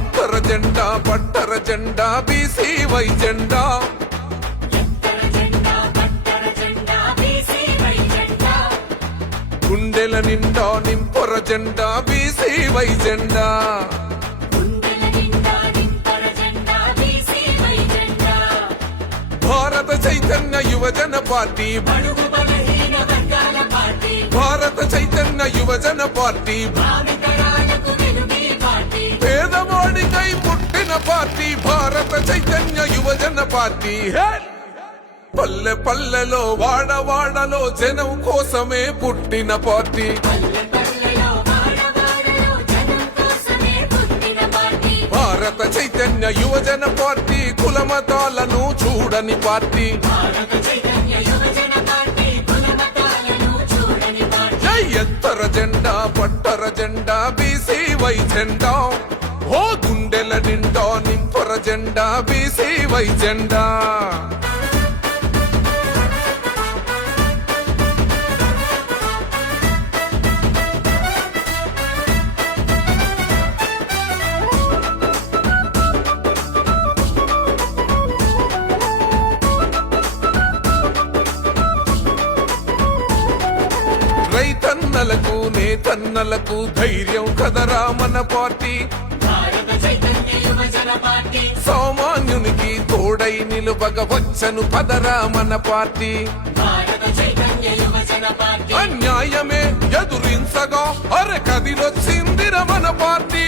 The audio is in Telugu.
ఎత్తర జెండా పట్టర జెండా బీసీవై జెండా గుండెల నిండా నింపొర జెండా బీసీవై జెండా భారత చైతన్య యువజన పార్టీ భారత చైతన్య యువజన పార్టీ పేదవాడికై పుట్టిన పార్టీ భారత చైతన్య యువజన పార్టీ పల్లె పల్లెలో వాడవాడలో జనం కోసమే పుట్టిన పార్టీ భారత చైతన్య యువజన పార్టీ కులమతాలను చూడని పార్టీ జై ఎత్తర జెండా పట్టర జెండా బీసీవై జెండా ఓ గుండెల నిండా నింపర జెండా బీసీవై జెండా రైతన్నలకు నేతన్నలకు ధైర్యం కదరా మన పార్టీ సామాన్యునికి తోడై నిలువగ వచ్చను పదరా మన పార్టీ అన్యాయమే ఎదురించగా అరకదిలొచ్చిందిర మన పార్టీ